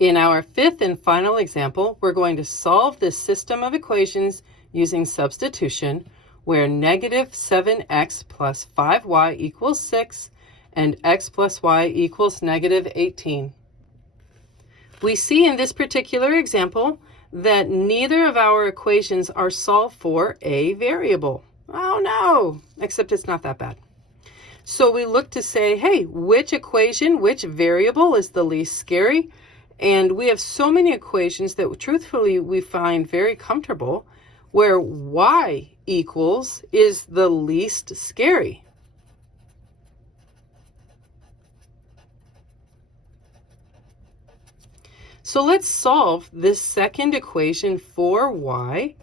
In our fifth and final example, we're going to solve this system of equations using substitution, where negative 7x plus 5y equals 6 and x plus y equals negative 18. We see in this particular example that neither of our equations are solved for a variable. Oh no, except it's not that bad. So we look to say, hey, which equation, which variable is the least scary? And we have so many equations that truthfully we find very comfortable where y equals is the least scary. So let's solve this second equation for y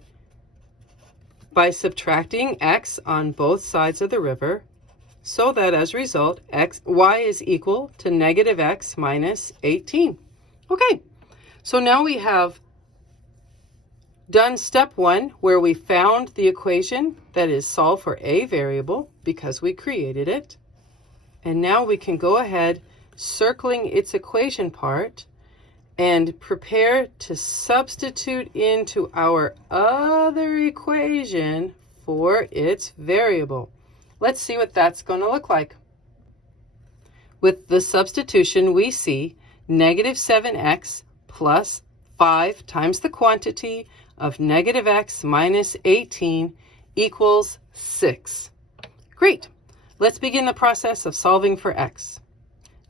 by subtracting x on both sides of the river, so that as a result, y is equal to negative x minus 18. Okay, so now we have done step one, where we found the equation that is solved for a variable because we created it. And now we can go ahead circling its equation part and prepare to substitute into our other equation for its variable. Let's see what that's going to look like. With the substitution, we see negative 7x plus 5 times the quantity of negative x minus 18 equals 6. Great. Let's begin the process of solving for x.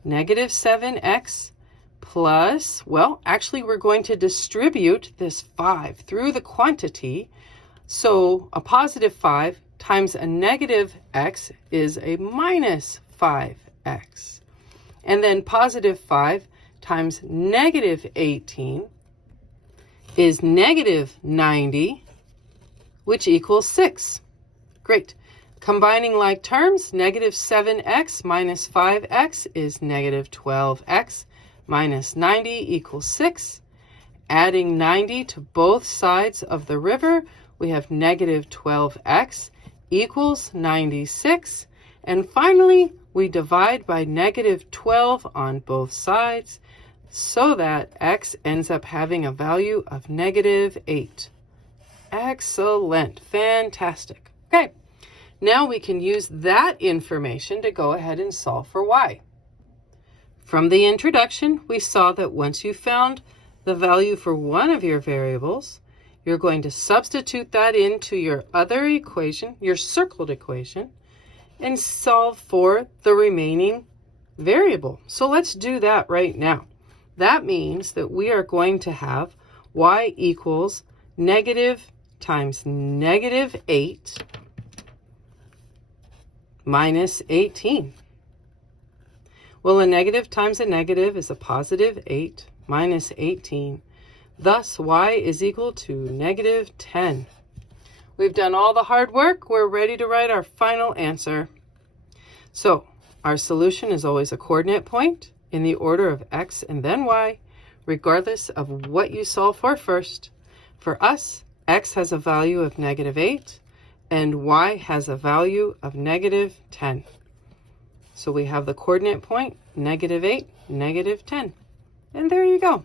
Negative 7x plus, well, actually we're going to distribute this 5 through the quantity. So a positive 5 times a negative x is a minus 5x. And then positive 5 times negative 18 is negative 90, which equals 6. Great. Combining like terms, negative 7x minus 5x is negative 12x minus 90 equals 6. Adding 90 to both sides of the river, we have negative 12x equals 96. And finally, we divide by negative 12 on both sides so that x ends up having a value of negative 8. Excellent. Fantastic. Okay, now we can use that information to go ahead and solve for y. From the introduction, we saw that once you found the value for one of your variables, you're going to substitute that into your other equation, your circled equation, and solve for the remaining variable. So let's do that right now. That means that we are going to have y equals negative times negative 8 minus 18. Well, a negative times a negative is a positive 8 minus 18. Thus, y is equal to negative 10. We've done all the hard work. We're ready to write our final answer. So, our solution is always a coordinate point in the order of x and then y, regardless of what you solve for first. For us, x has a value of negative 8, and y has a value of negative 10. So we have the coordinate point, negative 8, negative 10. And there you go.